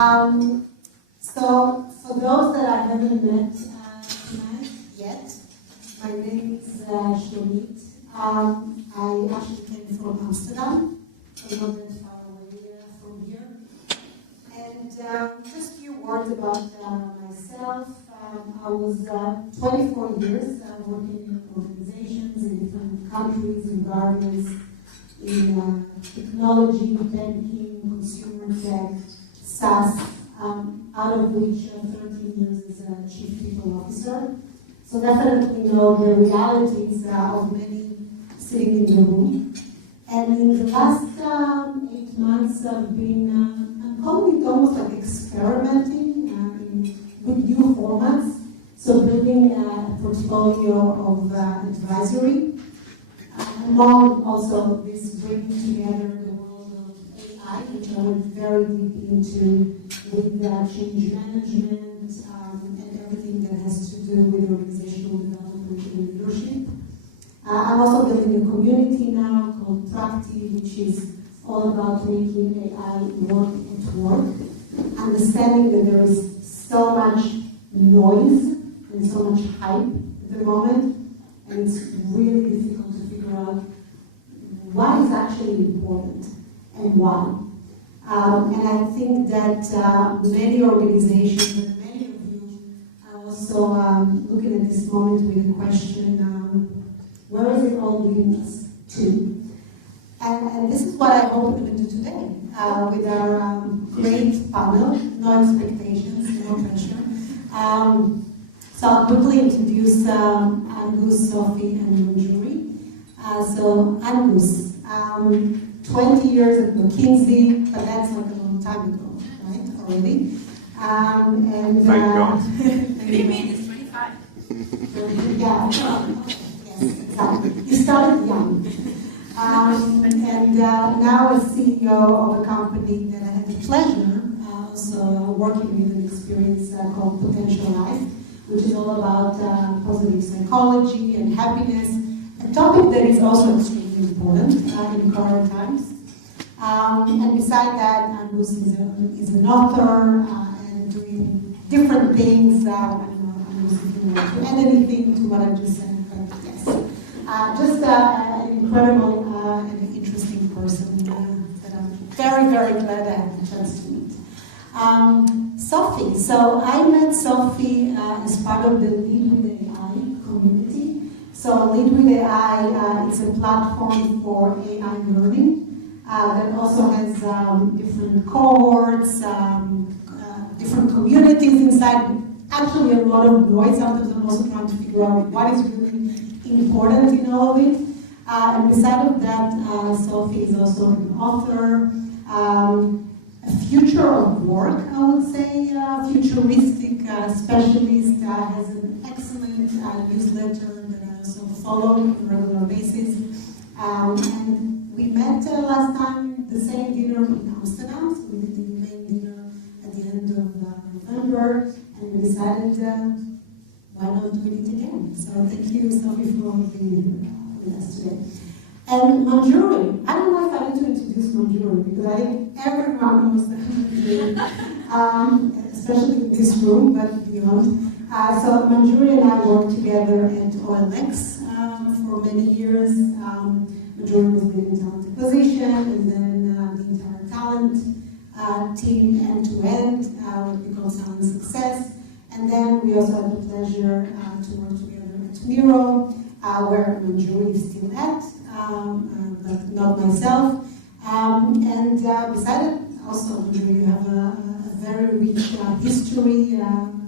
So, for those that I haven't met tonight yet, my name is Shlomit. I actually came from Amsterdam, so not that far away from here. And just a few words about myself. I was 24 years working in organizations in different countries, environments, in technology, banking, consumer tech, SaaS, out of which 13 years as a chief people officer. So definitely know the realities of many sitting in the room. And in the last 8 months, I've been, I'm calling it almost like experimenting with new formats. So building a portfolio of advisory. Along also this bringing together the world of AI, which I went very deep into with change management and everything that has to do with organizational development and leadership. I'm also building a community now called Prakti, which is all about making AI work at work, understanding that there is so much noise and so much hype at the moment, and it's really difficult to figure out what is actually important and why. And I think that many organizations and many of you are also looking at this moment with the question, where is it all leading us to? And this is what I hope we're going to do today with our great panel, no expectations, no pressure. So I'll quickly introduce Angus, Sophie, and Manjuri. So Angus, 20 years at McKinsey, but that's like a long time ago, right, already. And, Thank God. What do you mean, it's 25? Yeah, yes, exactly. You started young. And now as CEO of a company that I had the pleasure also working with an experience called Potential Life, which is all about positive psychology and happiness, a topic that is also extremely important in current times. And beside that, Angus is an author and doing different things. I don't know, Angus, if you want to add anything to what I just said, but yes. Just an incredible and interesting person that I'm very, very glad I had the chance to meet. Sophie. So I met Sophie as part of the Lead with AI community. So Lead with AI is a platform for AI learning that also has different cohorts, different communities inside. Actually, a lot of noise. Sometimes I'm also trying to figure out what is really important in all of it. And beside of that, Sophie is also an author. A future of work, I would say, futuristic specialist, has an excellent newsletter that I also follow on a regular basis. And we met last time, the same dinner in Amsterdam, so we did the main dinner at the end of November, and we decided, why not do it again? So thank you, Sophie, for being here with us today. And Manjuri, I don't know if I need to introduce Manjuri because I think everyone knows that, especially in this room, but beyond. So Manjuri and I worked together at OLX for many years. Manjuri was leading talent acquisition, and then the entire talent team end-to-end, what we call talent success. And then we also had the pleasure to work together at Miro, where Manjuri is still at. But not myself. And beside it, also, you have a very rich history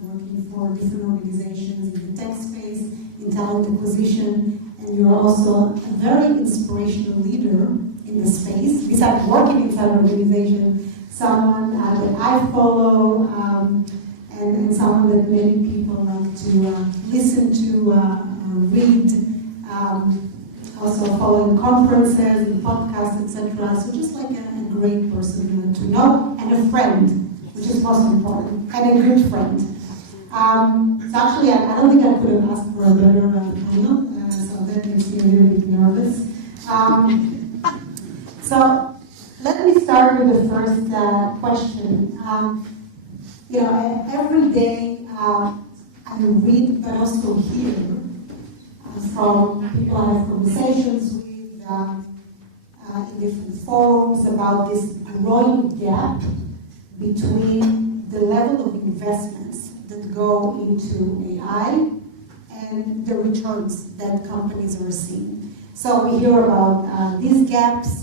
working for different organizations in the tech space, in talent acquisition, and you're also a very inspirational leader in the space. Besides working inside an organization, someone that I follow, and someone that many people like to listen to, read. Also following conferences and podcasts, etc. So just like a great person to know, and a friend, which is most important, and a good friend. So actually, I don't think I could have asked for a better panel, so that makes me a little bit nervous. So let me start with the first question. every day I read, but also hear from people I have conversations with in different forums about this growing gap between the level of investments that go into AI and the returns that companies are seeing. So we hear about these gaps,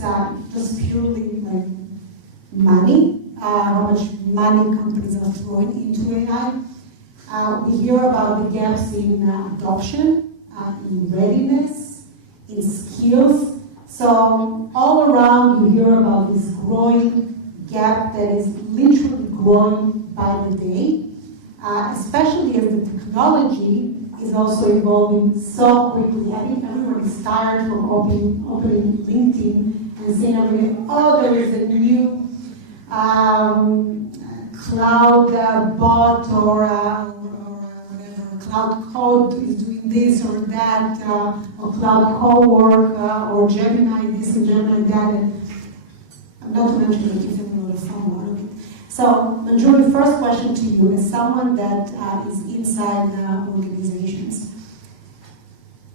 just purely like money, how much money companies are throwing into AI. We hear about the gaps in adoption, in readiness, in skills. So all around you hear about this growing gap that is literally growing by the day, especially as the technology is also evolving so quickly. I think everyone is tired from opening LinkedIn and saying everything, oh, there is a new cloud bot or whatever, cloud code is doing this or that, or cloud co-work, or Gemini this and Gemini that. And I'm not to mention that you can know the phone out of it. So, Manjuri, first question to you, as someone that is inside organizations,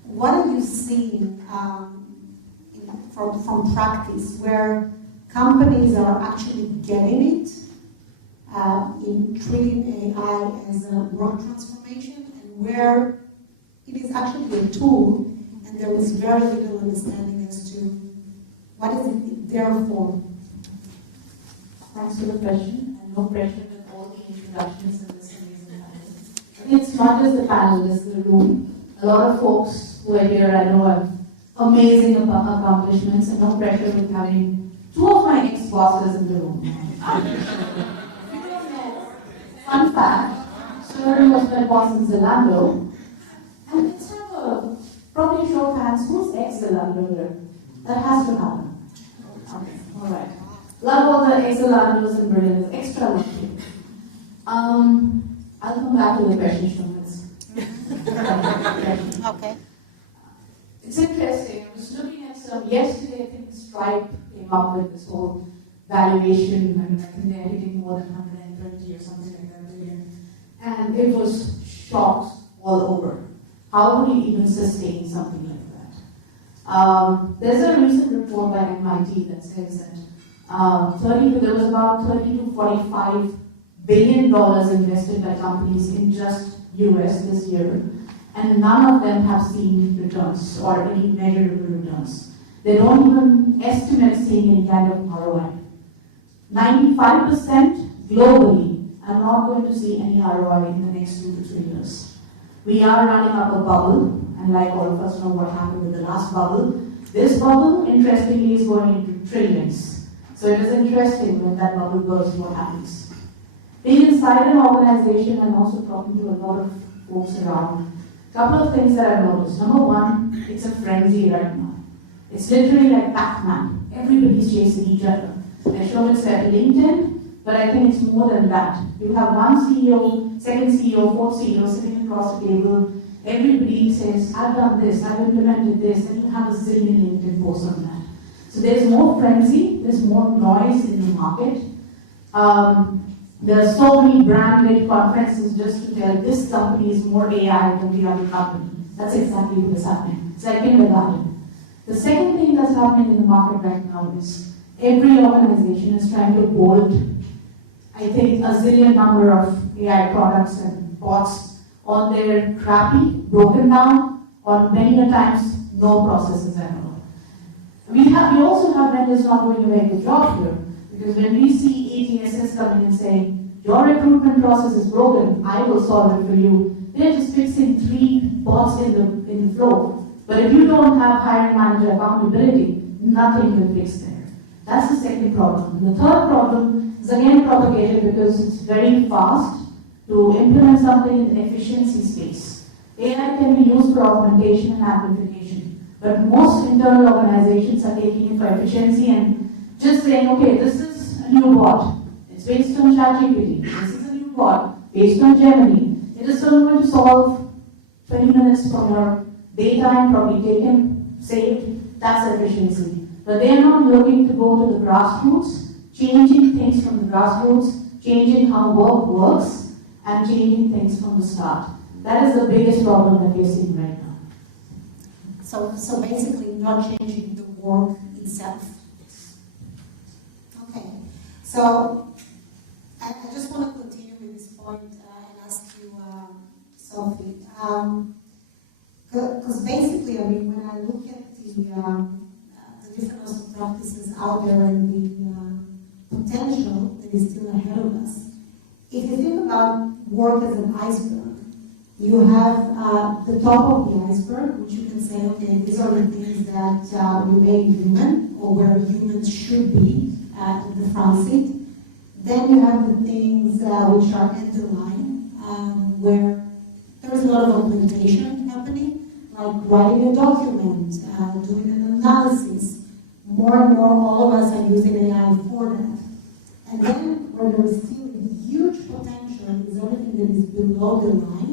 what are you seeing from practice where companies are actually getting it in treating AI as a work transformation, and where it is actually a tool and there is very little understanding as to what is it there for? Thanks for the question, and no pressure with all the introductions in this amazing panel. It's not just the panel, it's the room. A lot of folks who are here I know have amazing accomplishments, and no pressure with having two of my ex-bosses in the room. Fun fact, Sterling was my boss in Zalando, and let's have a probably show of hands, who's ex-Zalando here? That has to happen. Okay, alright. Love all the ex-Zalandos and brilliant, extra lucky. I'll come back to the question, Shomits. Okay. It's interesting. I was looking at some yesterday. I think Stripe came up with this whole valuation, and I think they're hitting more than 120 or something like that billion. And it was shocks all over. How would you even sustain something like that? There's a recent report by MIT that says that there was about 30 to 45 billion dollars invested by companies in just US this year, and none of them have seen returns or any measurable returns. They don't even estimate seeing any kind of ROI. 95% globally are not going to see any ROI in the next 2 to 3 years. We are running up a bubble, and like all of us know what happened with the last bubble, this bubble, interestingly, is going into trillions. So it is interesting when that bubble bursts, what happens. Being inside an organization and also talking to a lot of folks around, a couple of things that I've noticed. Number one, it's a frenzy right now. It's literally like Pac-Man. Everybody's chasing each other. I showed it at LinkedIn, but I think it's more than that. You have one CEO, second CEO, fourth CEO sitting across the table. Everybody says, I've done this, I've implemented this, and you have a zillion LinkedIn posts on that. So there's more frenzy, there's more noise in the market. There are so many brand-led conferences just to tell this company is more AI than the other company. That's exactly what is happening. It's like kindergarten. The second thing that's happening in the market right now is every organization is trying to bolt, I think, a zillion number of AI products and bots on their crappy, broken down, or many a times no processes at all. We also have vendors not doing a very good job here, because when we see ATSs coming and saying, your recruitment process is broken, I will solve it for you, they're just fixing 3 bots in the flow. But if you don't have hiring manager accountability, nothing will fix there. That's the second problem. And the third problem is again propagated because it's very fast to implement something in the efficiency space. AI can be used for augmentation and amplification, but most internal organizations are taking it for efficiency and just saying, okay, this is a new bot. It's based on ChatGPT. This is a new bot based on Gemini. It is still going to solve 20 minutes from your daytime, probably taken, saved. That's efficiency. But they are not looking to go to the grassroots, changing things from the grassroots, changing how work works and changing things from the start. That is the biggest problem that we are seeing right now. So basically not changing the work itself. Okay. So I just want to continue with this point and ask you, Sophie, because basically, I mean, when I look at the different also practices out there and the potential that is still ahead of us, if you think about work as an iceberg, you have the top of the iceberg, which you can say, okay, these are the things that remain human, or where humans should be in the front seat. Then you have the things which are end the line, where there's a lot of augmentation happening, like writing a document, doing an analysis. More and more, all of us are using AI for that. And then, where there is still a huge potential, is everything that is below the line,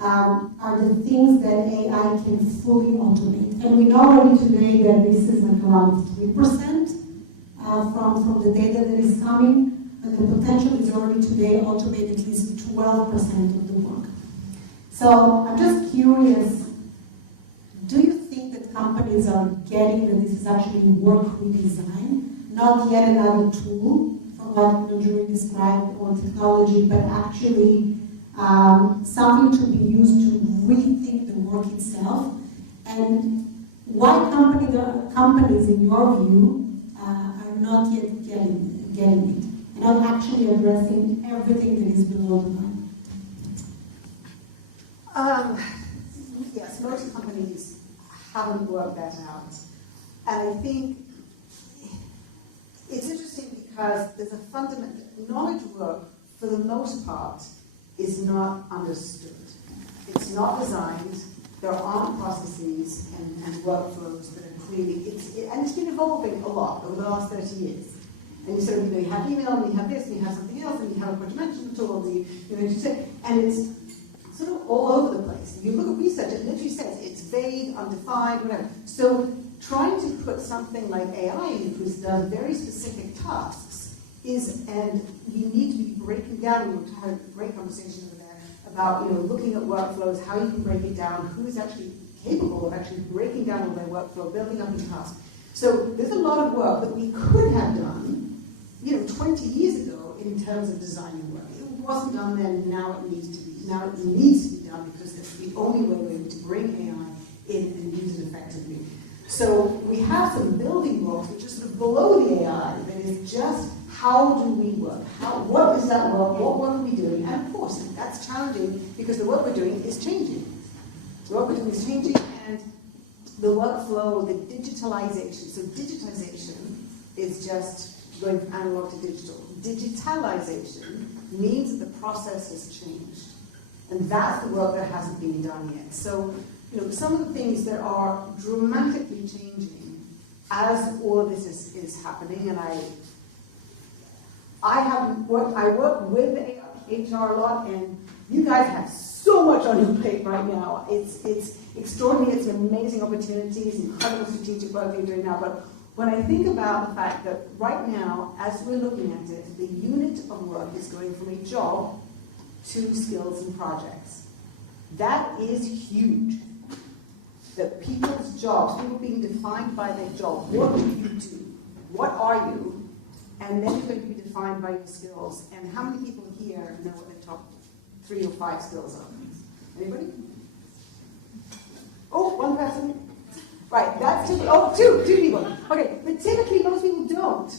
are the things that AI can fully automate. And we know already today that this is like around 3% from the data that is coming, but the potential is already today automate at least 12% of the work. So I'm just curious, do you think that companies are getting that this is actually work redesign, not yet another tool from what Julie described or technology, but actually something to be used to rethink the work itself? And why companies, in your view, are not yet getting it, and not actually addressing everything that is below the line? Yes, most companies haven't worked that out. And I think it's interesting because there's a fundamental knowledge work, for the most part, is not understood. It's not designed. There aren't processes and workflows that are clearly, and it's been evolving a lot over the last 30 years. And you sort of, you have email, and you have this, and you have something else, and you have a project management tool, and it's sort of all over the place. You look at research, it literally says it's vague, undefined, whatever. So trying to put something like AI in, which does very specific tasks, and you need to be breaking down. We had a great conversation over there about looking at workflows, how you can break it down, who is actually capable of actually breaking down all their workflow, building up the tasks. So there's a lot of work that we could have done 20 years ago in terms of designing work. It wasn't done then, now it needs to be. Now it needs to be done because that's the only way we're able to bring AI in and use it effectively. So we have some building blocks which are sort of below the AI that is just how do we work? What is that work? What work are we doing? And of course, that's challenging because the work we're doing is changing. The work we're doing is changing, and the workflow, the digitalization. So digitization is just going from analog to digital. Digitalization means that the process has changed. And that's the work that hasn't been done yet. So, some of the things that are dramatically changing as all of this is happening, and I work with HR a lot, and you guys have so much on your plate right now. It's extraordinary, it's amazing opportunities, incredible strategic work you're doing now, but when I think about the fact that right now, as we're looking at it, the unit of work is going from a job to skills and projects. That is huge. That people's jobs, people being defined by their job, what do you do? What are you? And then you're going to be defined by your skills. And how many people here know what their top 3 or 5 skills are? Anybody? Oh, one person. Right, that's two. Oh, two people. Okay, but typically most people don't.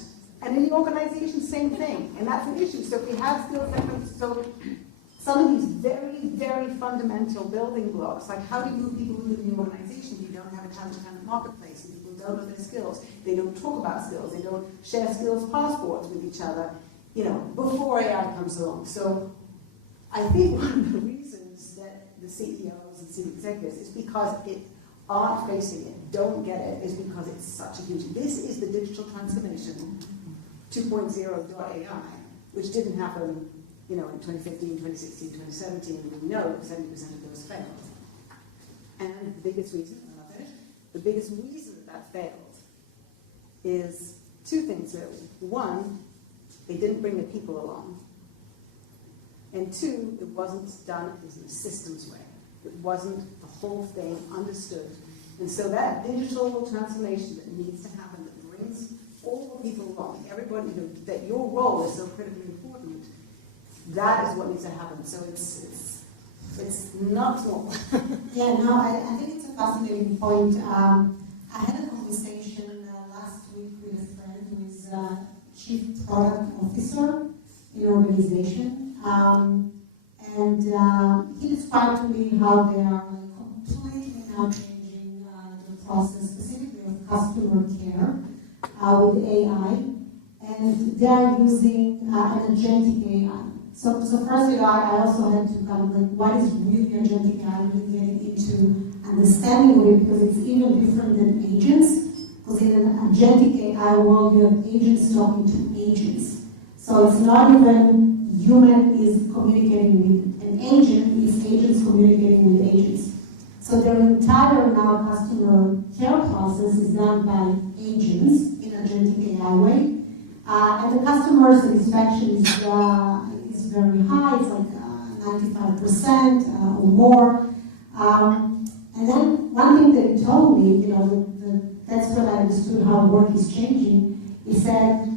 And in the organization, same thing. And that's an issue. So if we have skills that so some of these very, very fundamental building blocks, like how do you move people within the organization if you don't have a talent marketplace, and people don't know their skills, they don't talk about skills, they don't share skills passports with each other, before AI comes along. So I think one of the reasons that the CEOs and city executives is because aren't facing it, don't get it, is because it's such a huge. This is the digital transformation 2.0.ai, which didn't happen, in 2015, 2016, 2017, and we know 70% of those failed. And the biggest reason, the biggest reason that failed is 2 things really. One, They didn't bring the people along. And two, it wasn't done in a systems way. It wasn't the whole thing understood. And so that digital transformation that needs to happen, that brings all the people along, everybody, that your role is so critically important, that is what needs to happen. So it's not small. Yeah, no, I think it's a fascinating point. I had a conversation last week with a friend who is Chief Product Officer in an organization. And he described to me how they are completely now changing the process, specifically of customer care with AI. And they are using an agentic AI. So first, I also had to kind of like, what is really agentic AI, really getting into understanding of it, because it's even different than agents. Because in an agentic AI world, you have agents talking to agents. So it's not even human is communicating with an agent, it's agents communicating with agents. So their entire now customer care process is done by agents in agentic AI way. And the customer satisfaction is very high, it's like 95% or more. And then one thing that he told me, that's when I understood how work is changing. He said,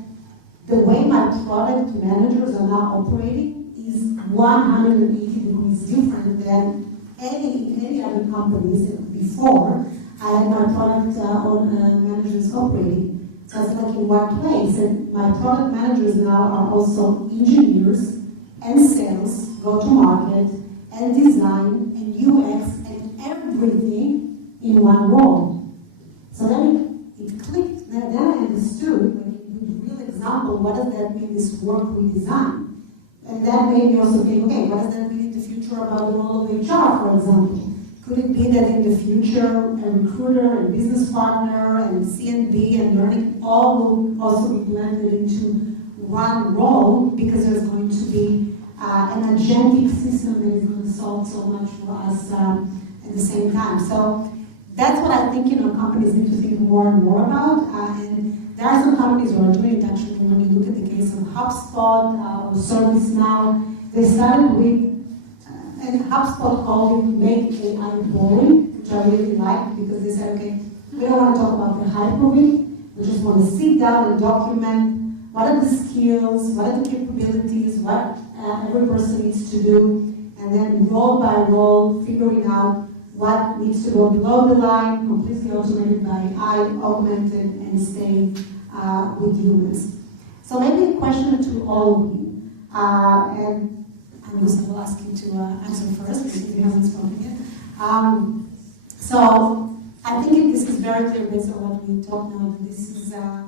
the way my product managers are now operating is 180 degrees different than any other companies before I had my product managers operating. So it's like in one place, and my product managers now are also engineers and sales, go-to-market, and design, and UX, and everything in one role. So then it clicked, then I understood, with real example, what does that mean, this work we design? And that made me also think, okay, what does that mean in the future about the role of HR, for example? Could it be that in the future, a recruiter and business partner and C&B and learning all will also be blended into one role, because there's going to be an agentic system that is going to solve so much for us at the same time. So that's what I think companies need to think more and more about. And there are some companies who are doing it. Actually, when you look at the case of HubSpot or ServiceNow, they started with, and HubSpot called it Make AI Boring, which I really like, because they said, okay, we don't want to talk about the hype of it. We just want to sit down and document what are the skills, what are the capabilities, what every person needs to do, and then role by role, figuring out what needs to go below the line, completely automated by AI, augmented, and stay with humans. So maybe a question to all of you, and I will ask you to answer first, because you haven't spoken yet. So I think this is very clear based on what we talked now, that this is a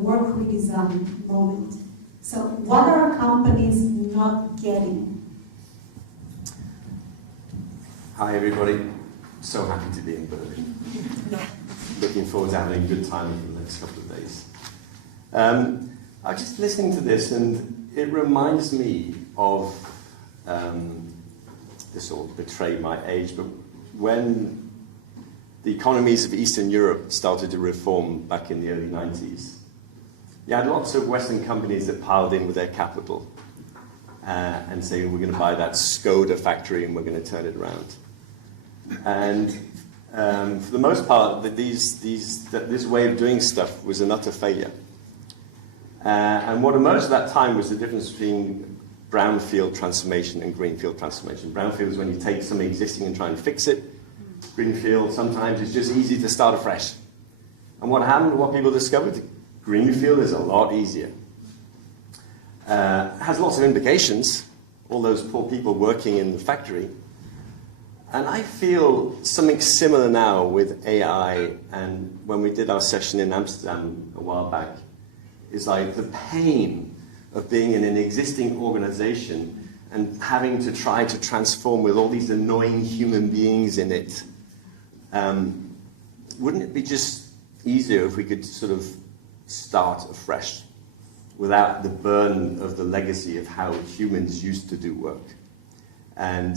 work redesign moment. So what are companies not getting? Hi everybody, so happy to be in Berlin. Looking forward to having a good time for the next couple of days. I'm just listening to this, and it reminds me of, this will betray my age, but when the economies of Eastern Europe started to reform back in the early 90s, you had lots of Western companies that piled in with their capital and saying, we're going to buy that Skoda factory and we're going to turn it around. And for the most part, this way of doing stuff was an utter failure. And what emerged at that time was the difference between brownfield transformation and greenfield transformation. Brownfield is when you take something existing and try and fix it. Greenfield, sometimes it's just easy to start afresh. And what happened, what people discovered, greenfield is a lot easier. It has lots of implications, all those poor people working in the factory. And I feel something similar now with AI, and when we did our session in Amsterdam a while back, is like the pain of being in an existing organization and having to try to transform with all these annoying human beings in it. Wouldn't it be just easier if we could sort of start afresh without the burden of the legacy of how humans used to do work? And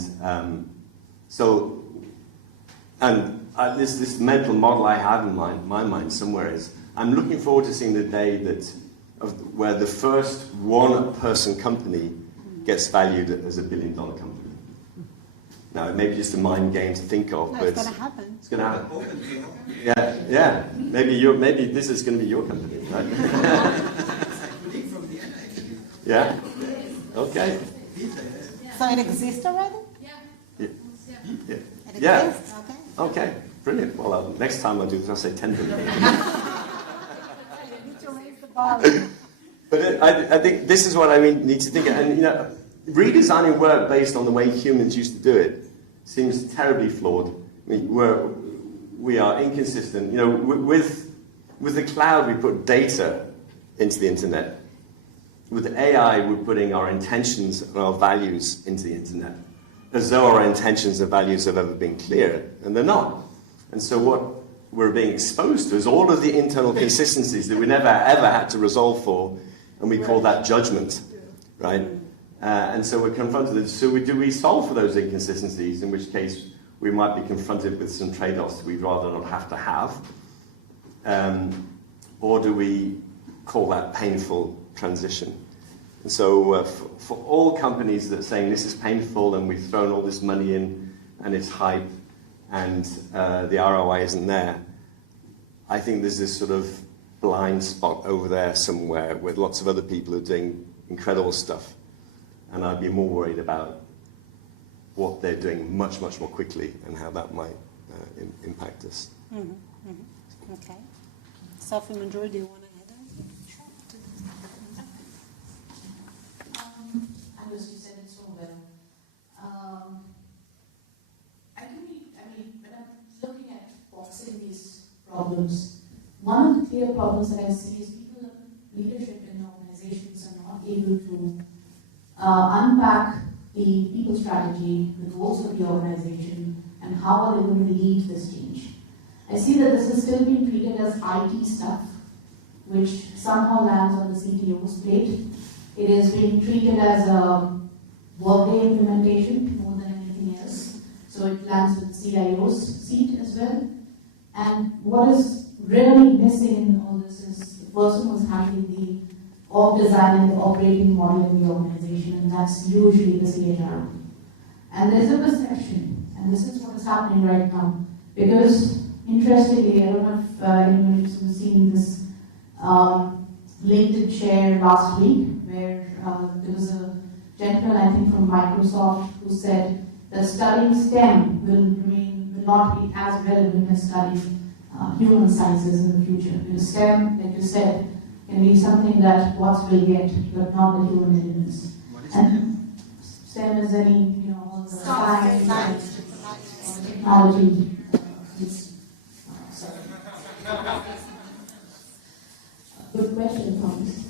this mental model I have in my mind somewhere is, I'm looking forward to seeing the day that where the first one-person company gets valued as $1 billion company. Now, it may be just a mind game to think of, No, but it's going to happen. It's going to happen. Yeah. Maybe this is going to be your company, right? Yeah. Okay. So it exists already? Yeah. It Yeah. exists? Okay. Okay. Brilliant. Well, next time I do this, I'll say 10 billion. You need to raise the bar. But I think this is what I mean. Need to think, and redesigning work based on the way humans used to do it seems terribly flawed. I mean, we are inconsistent. With the cloud, we put data into the internet. With AI, we're putting our intentions and our values into the internet, as though our intentions and values have ever been clear, and they're not. And so what we're being exposed to is all of the internal consistencies that we never ever had to resolve for, and we call that judgment, right? And so we're confronted with, do we solve for those inconsistencies, in which case we might be confronted with some trade-offs we'd rather not have to have, or do we call that painful transition? And so for all companies that are saying this is painful and we've thrown all this money in and it's hype and the ROI isn't there, I think there's this sort of blind spot over there somewhere where lots of other people are doing incredible stuff. And I'd be more worried about what they're doing much, much more quickly and how that might impact us. Mm-hmm. Mm-hmm. Okay. Sophie Mandroy, do you want to add anything? Alice, you said it so well. When I'm looking at boxing these problems, one of the clear problems that I see is people, leadership in organizations are not able to unpack the people strategy, the goals of the organization, and how are they going to lead this change. I see that this is still being treated as IT stuff, which somehow lands on the CTO's plate. It is being treated as a Workday implementation more than anything else. So it lands with CIO's seat as well. And what is really missing in all this is the person who's handling the org design and the operating model in the organization, and that's usually the CHRO. And there's a perception, and this is what is happening right now, because interestingly, I don't know if anyone has seen this LinkedIn share last week, where there was a gentleman, I think from Microsoft, who said that studying STEM will not be as relevant as studying human sciences in the future. Because STEM, like you said, can be something that bots will get, but not the human elements. And STEM is any, all the science, technology. Good question, Thomas.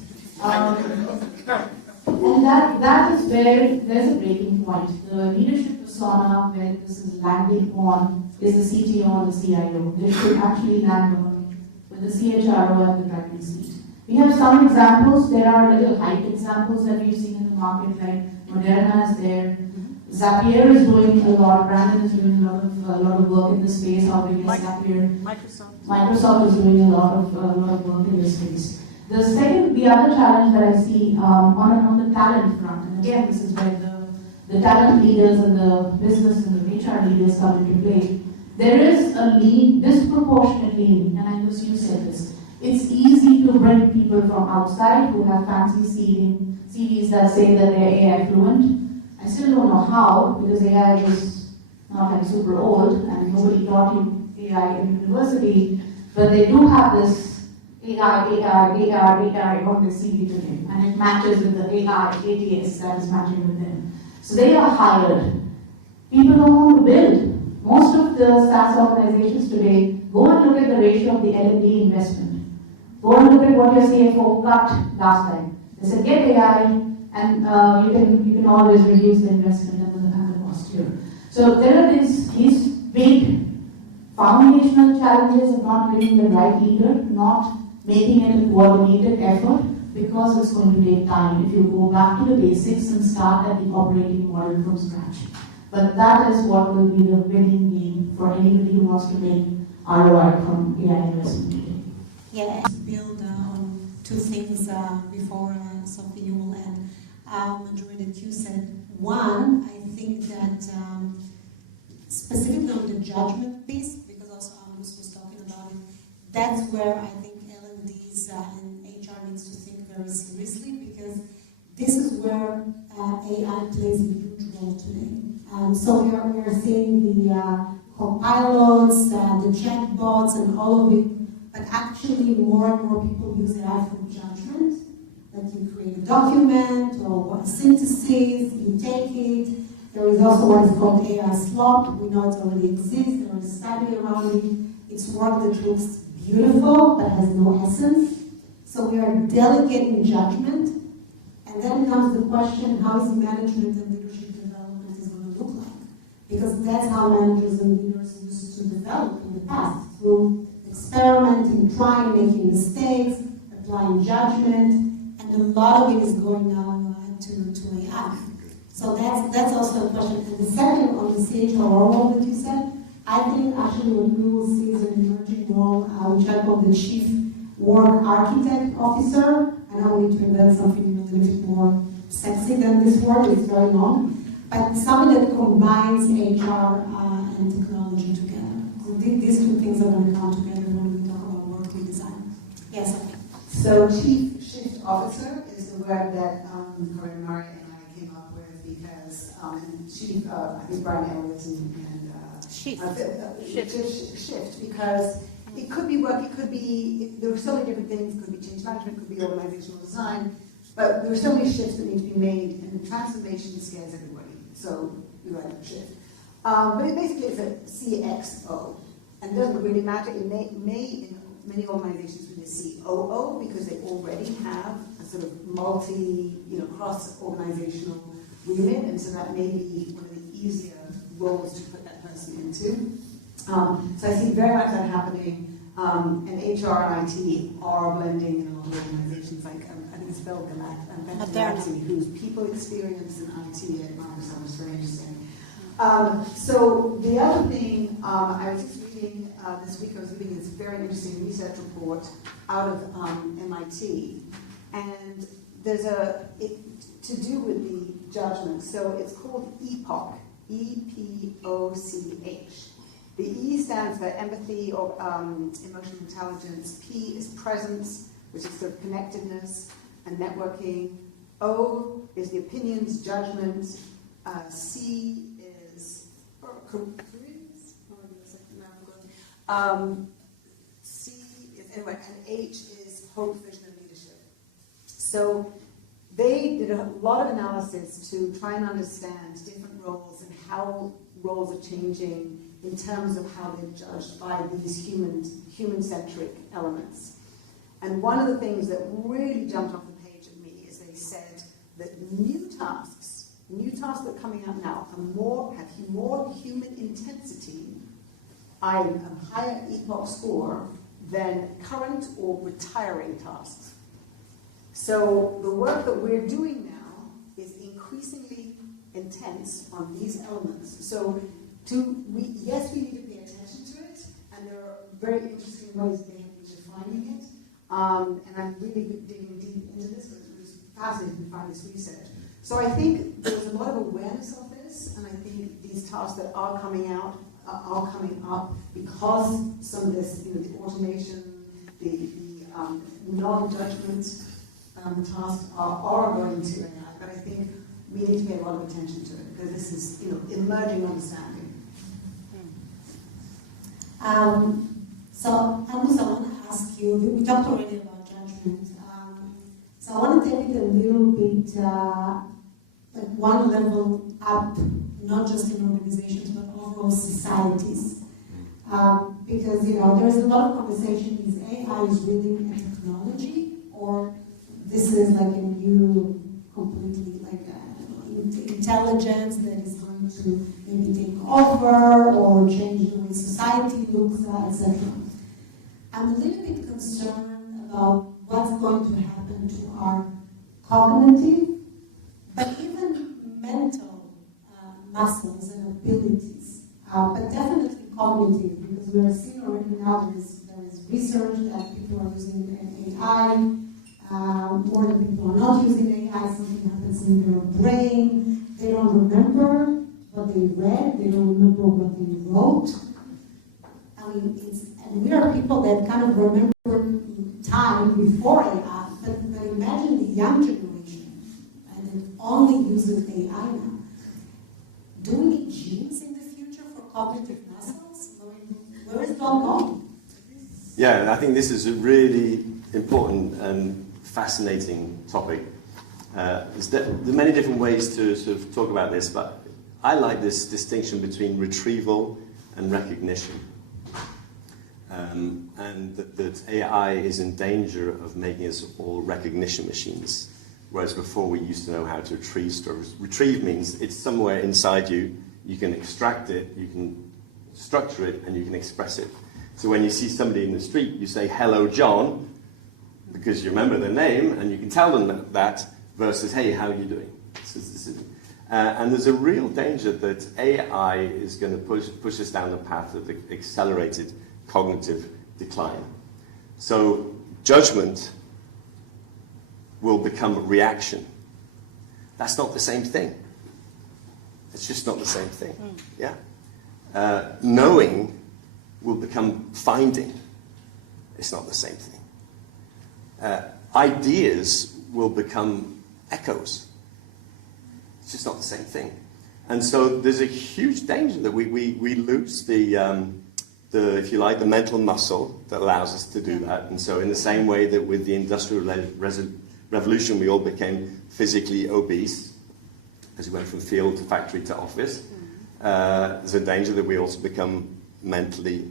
And that is where there's a breaking point. The leadership persona where this is landing on is the CTO and the CIO. They should actually land on with the CHRO at the driving seat. We have some examples. There are little hype examples that we've seen in the market, like Moderna is there. Zapier is doing a lot. Brandon is doing a lot of work in this space. How big is Zapier? Microsoft is doing a lot of work in this space. The other challenge that I see on the talent front, and again, this is where the talent leaders and the business and the HR leaders come into play. There is a need, disproportionate need, and I know you said this. It's easy to bring people from outside who have fancy CVs that say that they're AI fluent. I still don't know how, because AI is not like super old, and nobody taught you AI in university, but they do have this AI on the CV to them, and it matches with the AI ATS that is matching with them. So they are hired. People don't want to build. Most of the SaaS organizations today, go and look at the ratio of the L&D investment. Go and look at what your CFO cut last time. They said, get AI, and you can always reduce the investment and the cost here. So there are these big foundational challenges of not getting the right leader, not making it a coordinated effort, because it's going to take time if you go back to the basics and start at the operating model from scratch. But that is what will be the winning game for anybody who wants to make ROI from AI investment. Yeah. Build two things before Sophie, you will add. Majority that you said. One, I think that specifically on the judgment piece, because also Andrus was talking about it, that's where I think L&Ds and HR needs to think very seriously, because this is where AI plays a huge role today. So we are seeing the co-pilots, the chatbots, and all of it, but actually more and more people use AI for judgment. That you create a document or a synthesis, you take it. There is also what is called AI slop. We know it already exists. There is a study around it. It's work that looks beautiful but has no essence. So we are delegating judgment. And then comes the question, how is management and leadership development is going to look like? Because that's how managers and leaders used to develop in the past, through experimenting, trying, making mistakes, applying judgment, and a lot of it is going now to AI. So that's also a question. And the second, on the CHRO role that you said, I think actually what we will see is an emerging role, which I call the Chief Work Architect Officer. I know we need to invent something a little bit more sexy than this word, it's very long. But something that combines HR and technology together. So these two things are going to come together when we talk about work redesign. Yes, okay. So Chief Shift Officer is the word that Corinne Murray and I came up with because Chief, I think Brian Elliott and Shift, because it could be work, it could be, there are so many different things, it could be change management, it could be organizational design, but there are so many shifts that need to be made, and the transformation scares everybody, so we write a shift. But it basically is a CXO, and it doesn't really matter. It may in many organizations be the COO, because they already have a sort of cross-organizational remit, and so that may be one of the easier roles to put that person into. So I see very much that happening, and HR and IT are blending in a lot of organizations, like I think it's Bill Galati, who's people experience in IT at Microsoft, is very interesting. So the other thing, I was just reading this week, I was reading this very interesting research report out of MIT, and there's to do with the judgment. So it's called EPOCH, E-P-O-C-H. The E stands for empathy or emotional intelligence. P is presence, which is sort of connectedness and networking. O is the opinions, judgment. C is C is anyway, and H is hope, vision, and leadership. So they did a lot of analysis to try and understand different roles and how roles are changing in terms of how they're judged by these human-centric elements. And one of the things that really jumped off the page at me is they said that new tasks that are coming out now have more human intensity, i.e. a higher EPOCH score, than current or retiring tasks. So the work that we're doing now is increasingly intense on these elements. So yes, we need to pay attention to it, and there are very interesting ways they have been defining it. And I'm really digging deep into this, but it was fascinating to find this research. So I think there's a lot of awareness of this, and I think these tasks that are coming out are coming up because some of this, the automation, the non-judgment tasks are going to AI. But I think we need to pay a lot of attention to it because this is, emerging understanding. So, Andrus, I want to ask you, we talked already about judgment. So I want to take it a little bit, like one level up, not just in organizations, but overall societies. Because, there's a lot of conversation, is AI is really a technology, or this is like a new, completely like intelligence that is going to maybe take over or change the way society looks at, etc. I'm a little bit concerned about what's going to happen to our cognitive, but even mental muscles and abilities, but definitely cognitive, because we are seeing already now there is research that people are using AI more than people are not using AI, something happens in their brain. They don't remember what they read, they don't remember what they wrote. I mean, and we are people that kind of remember time before AI, but imagine the young generation that only uses AI now. Do we need genes in the future for cognitive muscles? Where is it all going? Yeah, and I think this is a really important and fascinating topic. There are many different ways to sort of talk about this, but I like this distinction between retrieval and recognition. And that AI is in danger of making us all recognition machines, whereas before we used to know how to retrieve stories. Retrieve means it's somewhere inside you, you can extract it, you can structure it, and you can express it. So when you see somebody in the street, you say, "Hello, John," because you remember their name, and you can tell them that, versus, "Hey, how are you doing?" And there's a real danger that AI is going to push us down the path of the accelerated cognitive decline. So judgment will become reaction. That's not the same thing. It's just not the same thing. Yeah. Knowing will become finding. It's not the same thing. Ideas will become echoes. It's just not the same thing. And so there's a huge danger that we lose the, if you like, the mental muscle that allows us to do that. And so in the same way that with the Industrial Revolution, we all became physically obese as we went from field to factory to office, there's a danger that we also become mentally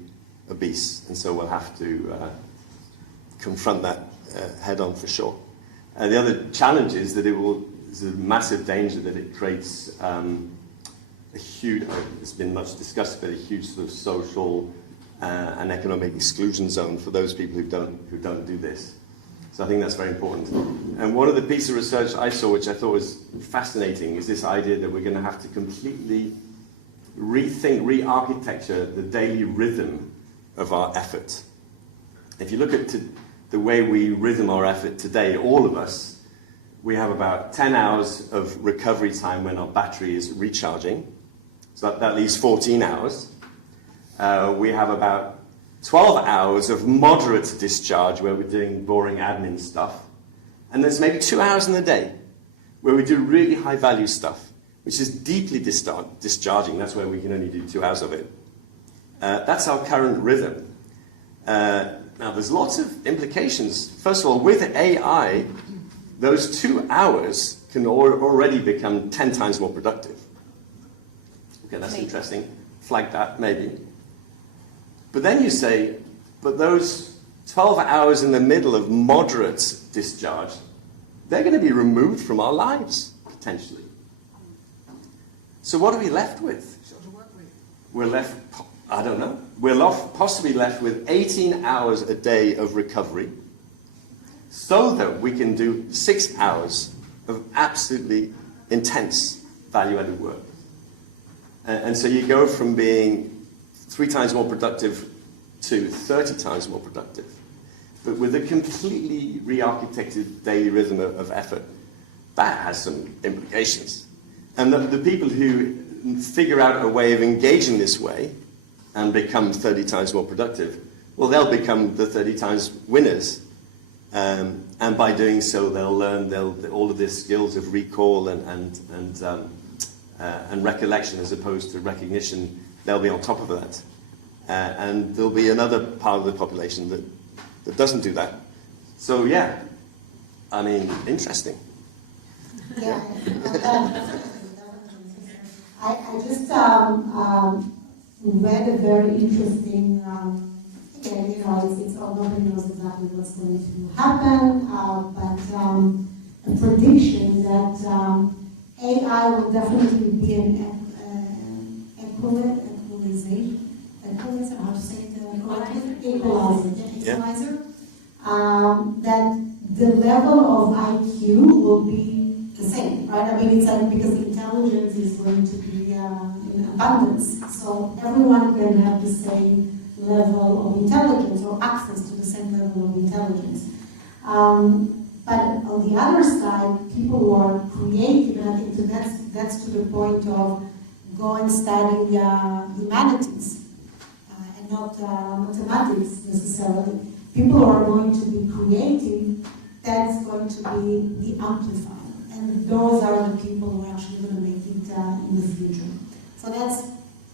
obese. And so we'll have to confront that head on for sure. The other challenge is that there's a massive danger that it creates a huge, it's been much discussed, but a huge sort of social and economic exclusion zone for those people who don't do this. So I think that's very important. And one of the pieces of research I saw, which I thought was fascinating, is this idea that we're going to have to completely rethink, re-architecture the daily rhythm of our effort. If you look at the way we rhythm our effort today, all of us, we have about 10 hours of recovery time when our battery is recharging. So that leaves 14 hours. We have about 12 hours of moderate discharge where we're doing boring admin stuff. And there's maybe 2 hours in the day where we do really high-value stuff, which is deeply discharging. That's where we can only do 2 hours of it. That's our current rhythm. Now, there's lots of implications. First of all, with AI, those 2 hours can already become 10 times more productive. Okay, that's interesting. Flag that, maybe. But then you say, but those 12 hours in the middle of moderate discharge, they're going to be removed from our lives, potentially. So what are we left with? We're left, I don't know, we're possibly left with 18 hours a day of recovery so that we can do 6 hours of absolutely intense value-added work. And so you go from being 3 times more productive to 30 times more productive, but with a completely re-architected daily rhythm of effort. That has some implications. And the people who figure out a way of engaging this way and become 30 times more productive, well, they'll become the 30 times winners. And by doing so, they'll learn all of their skills of recall and recollection as opposed to recognition. They'll be on top of that. And there'll be another part of the population that doesn't do that. So, yeah, I mean, interesting. Yeah, I just read a very interesting, again, you know, it's all, nobody knows exactly what's going to happen, but a prediction that AI will definitely be an equalizer, how to say it? Equalizer. That the level of IQ will be the same, right? I mean, it's like because intelligence is going to be in abundance, so everyone can have the same level of intelligence or access to the same level of intelligence. But on the other side, people who are creative, and I think that's to the point of going studying humanities and not mathematics necessarily. People who are going to be creative, that's going to be the amplifier. And those are the people who are actually going to make it in the future. So that's,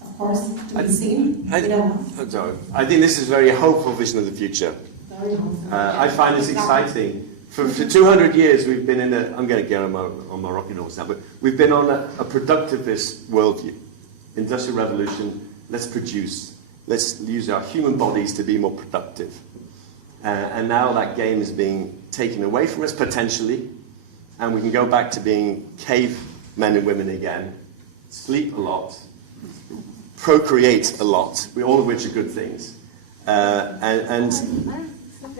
of course, to be seen. We don't know. I think this is a very hopeful vision of the future. Very hopeful. I find this exciting. For 200 years, we've been in I'm going to get on my rocking horse now, but we've been on a productivist worldview. Industrial revolution, let's produce. Let's use our human bodies to be more productive. And now that game is being taken away from us, potentially, and we can go back to being cave men and women again, sleep a lot, procreate a lot, all of which are good things. And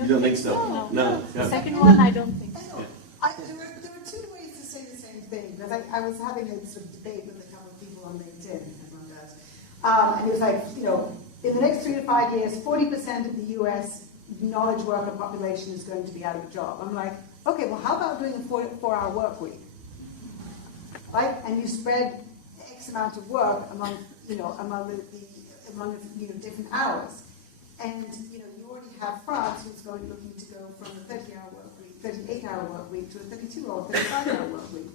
you don't think so? No. The second one, I don't think so. There were two ways to say the same thing, because I was having a sort of debate with a couple of people on LinkedIn, as one does. And it was like, in the next 3 to 5 years, 40% of the US knowledge worker population is going to be out of a job. I'm like, okay, well, how about doing a 4-hour work week? Right? And you spread X amount of work among different hours. And, you already have France who's looking to go from a 30-hour work week, 38-hour work week to a 32 or 35-hour work week.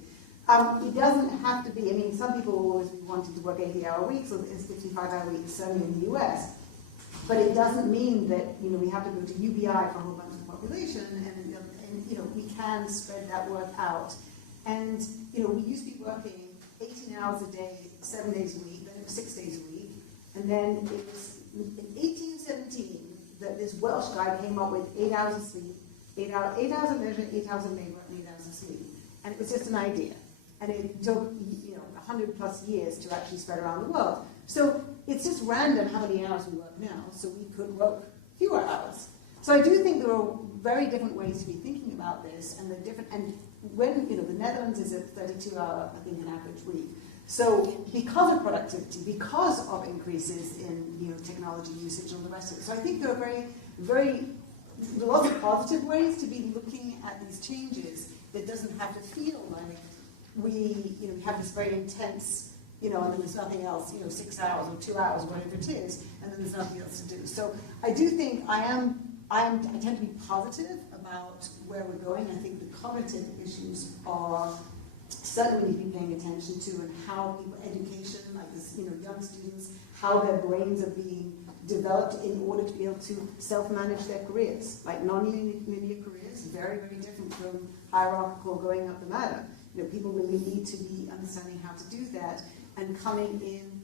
It doesn't have to be, some people will always be wanting to work 80-hour weeks or 55-hour weeks, certainly in the US. But it doesn't mean that, we have to go to UBI for a whole bunch of the population, and we can spread that work out. And, we used to be working 18 hours a day, 7 days a week, then it was 6 days a week, and then it was in 1817 that this Welsh guy came up with 8 hours of sleep, 8 hours of leisure, 8 hours of labor, and 8 hours of sleep. And it was just an idea. And it took, 100 plus years to actually spread around the world. So it's just random how many hours we work now, so we could work fewer hours. So I do think there are very different ways to be thinking about this, and when, the Netherlands is a 32-hour, I think, an average week. So because of productivity, because of increases in, technology usage and the rest of it. So I think there are lots of positive ways to be looking at these changes that doesn't have to feel like we, have this very intense, and then there's nothing else, 6 hours or 2 hours, whatever it is, and then there's nothing else to do. So I do think I tend to be positive about where we're going. I think the cognitive issues are certainly we need to be paying attention to, and how people, education, like this, young students, how their brains are being developed in order to be able to self-manage their careers. Like non-linear careers, very, very different from hierarchical going up the ladder. People really need to be understanding how to do that, and coming in,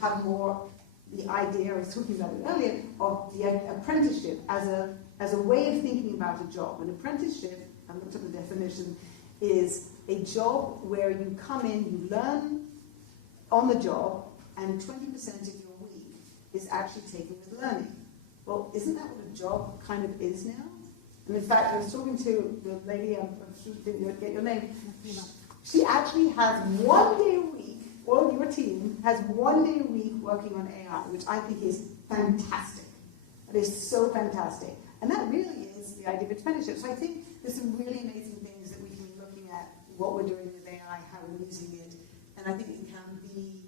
have more the idea, I was talking about it earlier, of the apprenticeship as a way of thinking about a job. An apprenticeship, I looked up the definition, is a job where you come in, you learn on the job, and 20% of your week is actually taken with learning. Well, isn't that what a job kind of is now? And in fact, I was talking to the lady, I'm sure you didn't get your name, she actually has 1 day a week, all of your team has 1 day a week working on AI, which I think is fantastic. It is so fantastic. And that really is the idea of apprenticeship. So I think there's some really amazing things that we can be looking at, what we're doing with AI, how we're using it, and I think it can be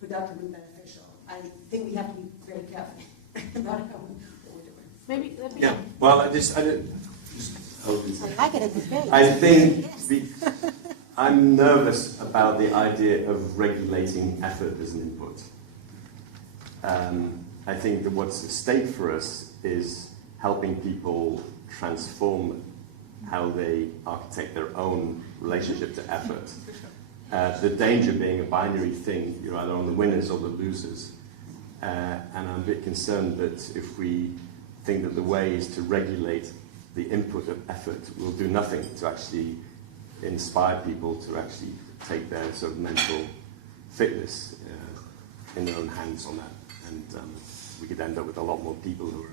productive and beneficial. I think we have to be very careful about what we're doing. Maybe let me. Yeah. Well, I think I'm nervous about the idea of regulating effort as an input. I think that what's at stake for us is helping people transform how they architect their own relationship to effort. The danger being a binary thing, you're either on the winners or the losers. And I'm a bit concerned that if we think that the way is to regulate the input of effort, we'll do nothing to actually inspire people to actually take their sort of mental fitness in their own hands on that. And we could end up with a lot more people who are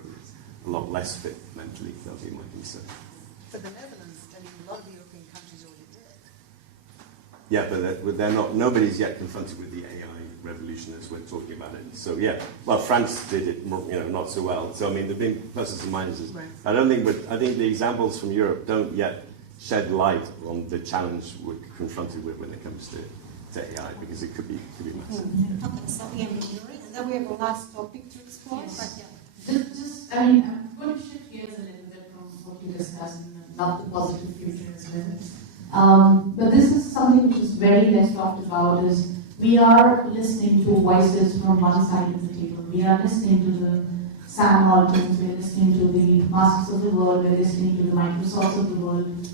a lot less fit mentally. That would be my concern. For the Netherlands, a lot of European countries already did. Yeah, but they're not. Nobody's yet confronted with the AI revolution as we're talking about it. So yeah, well, France did it, not so well. So I mean, there've been pluses and minuses. Right. I think the examples from Europe don't yet shed light on the challenge we're confronted with when it comes to AI, because it could be massive. Okay, so we have Yuri, and then we have a last topic to explore. Yes. But I mean, I'm going to shift gears a little bit from what you discussed and not the positive future as well. But this is something which is very less talked about, is we are listening to voices from one side of the table. We are listening to the Sam Altmans, we're listening to the Musks of the world, we're listening to the Microsofts of the world.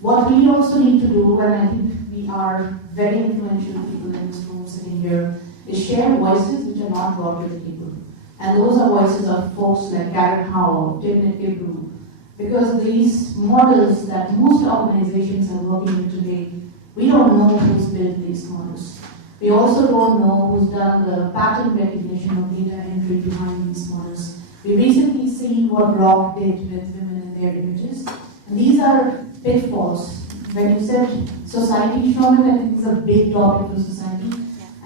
What we also need to do, and I think we are very influential people in this room sitting here, is share voices which are not brought to the table. And those are voices of folks like Garrett Howell, Timnit Gebru, because these models that most organizations are working with today, we don't know who's built these models. We also don't know who's done the pattern recognition of data entry behind these models. We recently seen what Rock did with women in their images. And these are pitfalls. When you said society, Shlomo, I think it's a big topic for society.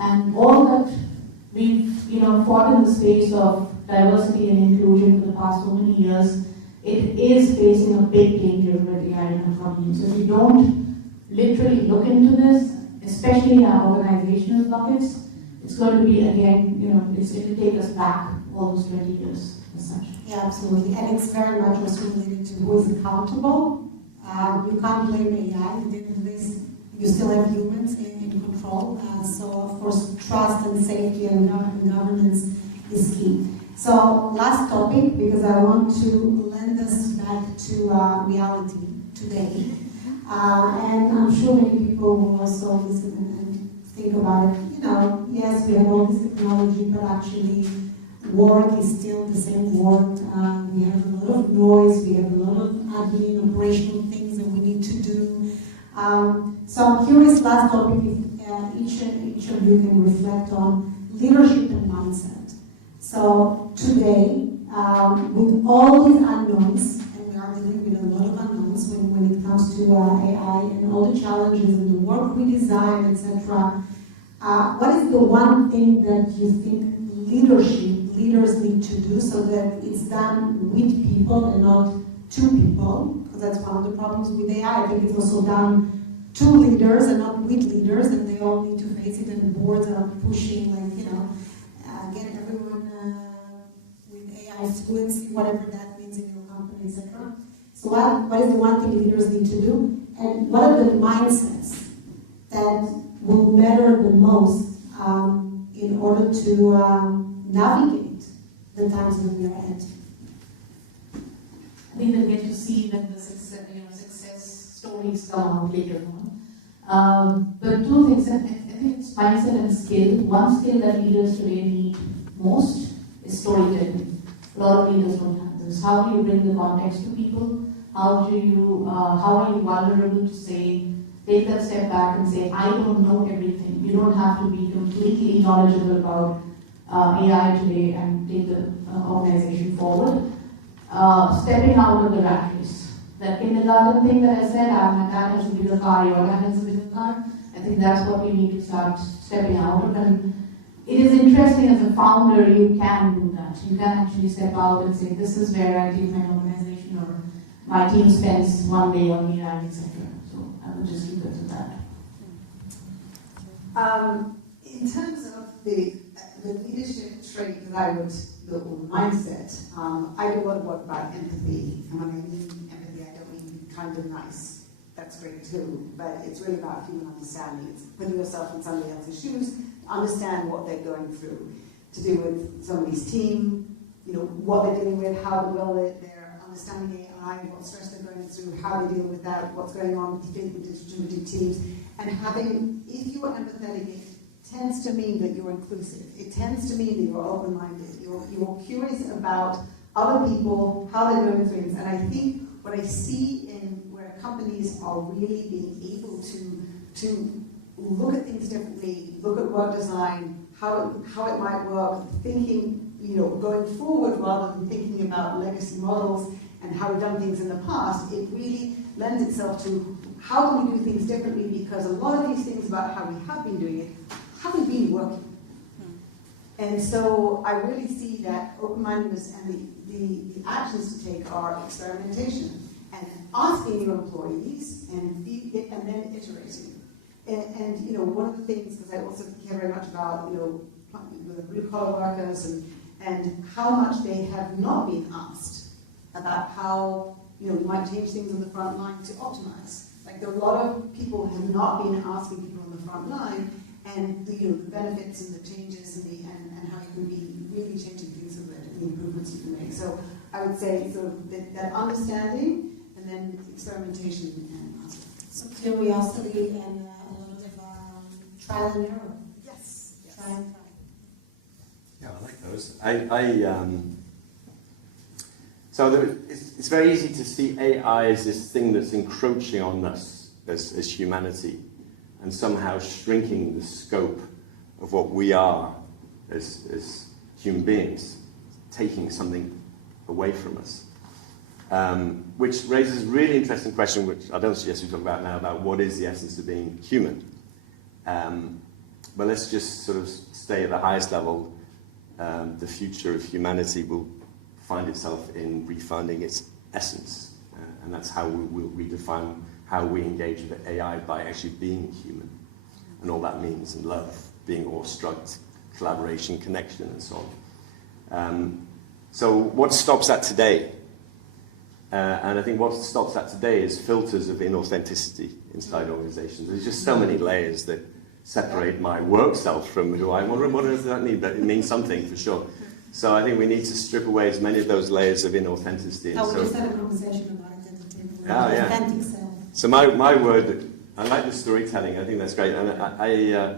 And all that we've fought in the space of diversity and inclusion for the past so many years, it is facing a big danger with AI in our company. So if we don't literally look into this, especially in our organizational buckets, it's going to be, again, it will take us back almost 20 years as such. yeah, absolutely. And it's very much also related to who is accountable. You can't blame AI. At the end of this, you still have humans in control. So, of course, trust and safety and governance is key. So, last topic, because I want to lend us back to reality today. And I'm sure many people will also listen and think about it. Yes, we have all this technology, but actually work is still the same work. We have a lot of noise, we have a lot of admin, operational things that we need to do. So I'm curious, last topic, if each of you can reflect on leadership and mindset. So today, with all these unknowns, and we are dealing with a lot of unknowns when it comes to AI and all the challenges and the work we design, etc., what is the one thing that you think leaders need to do so that it's done with people and not to people? Because that's one of the problems with AI. I think it's also done to leaders and not with leaders, and they all need to face it, and the boards are pushing, get everyone with AI fluency, whatever that means in your company, etc. So what is the one thing leaders need to do? And what are the mindsets that will matter the most in order to navigate the times that we are at? I think we'll get to see when the success stories come out later on. But two things, I think it's mindset and skill. One skill that leaders today need most is storytelling. A lot of leaders don't have this. How do you bring the context to people? How are you vulnerable to say, take that step back and say, I don't know everything. You don't have to be completely knowledgeable about AI today and take the organization forward. Stepping out of the rat race. That kindergarten thing that I said, my dad has a bigger car, your dad has a bigger car. I think that's what we need to start stepping out of. And it is interesting, as a founder, you can do that. You can actually step out and say, this is where I take my organization, or my team spends one day on AI, etc. So I would just leave it to that. In terms of the leadership trait that I would, the mindset, I do a lot of work about empathy. And when I mean empathy, I don't mean kind of nice. That's great too, but it's really about human understanding. It's putting yourself in somebody else's shoes, understand what they're going through, to do with somebody's team, what they're dealing with, how well they're understanding AI, what stress they're going through, how they deal with that, what's going on with distributed teams, and having, if you are empathetic, it tends to mean that you're inclusive. It tends to mean that you're open-minded. You're curious about other people, how they're doing things, and I think what I see in where companies are really being able to look at things differently, look at work design, how it might work, thinking, going forward rather than thinking about legacy models and how we've done things in the past, it really lends itself to how do we do things differently, because a lot of these things about how we have been doing it haven't been working. And so I really see that open-mindedness and the actions to take are experimentation and asking your employees and then iterating. And you know, one of the things, because I also care very much about, you know, the blue collar workers and how much they have not been asked about how, you know, you might change things on the front line to optimize. Like there are a lot of people who have not been asking people on the front line and the, you know, the benefits and the changes and how you can be really changing things so that the improvements you can make. So I would say sort of that understanding and then experimentation and answer. So curiosity and a lot of trial and error. Yes. Yes. Try and try. Yeah, I like those. So it's very easy to see AI as this thing that's encroaching on us as humanity and somehow shrinking the scope of what we are as human beings, taking something away from us. Which raises a really interesting question, which I don't suggest we talk about now, about what is the essence of being human. But let's just sort of stay at the highest level. The future of humanity will find itself in refinding its essence. And that's how we will redefine how we engage with AI, by actually being human. And all that means, and love, being awestruck, collaboration, connection, and so on. So what stops that today? And I think what stops that today is filters of inauthenticity inside organizations. There's just so many layers that separate my work self from who I am. What does that mean? But it means something for sure. So I think we need to strip away as many of those layers of inauthenticity. No, so, we just had a conversation about it. Yeah. Authentic self. So my word, I like the storytelling. I think that's great. And I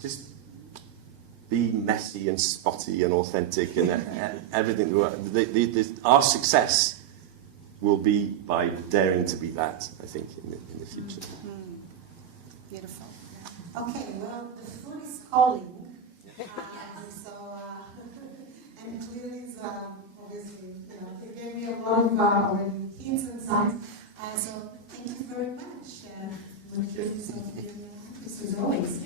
just be messy and spotty and authentic and everything. Our success will be by daring to be that, I think, in the future. Beautiful. Okay, well, the food is calling. And clearly, obviously, you know, it gave me a lot of already hints and signs. So thank you very much. This is always.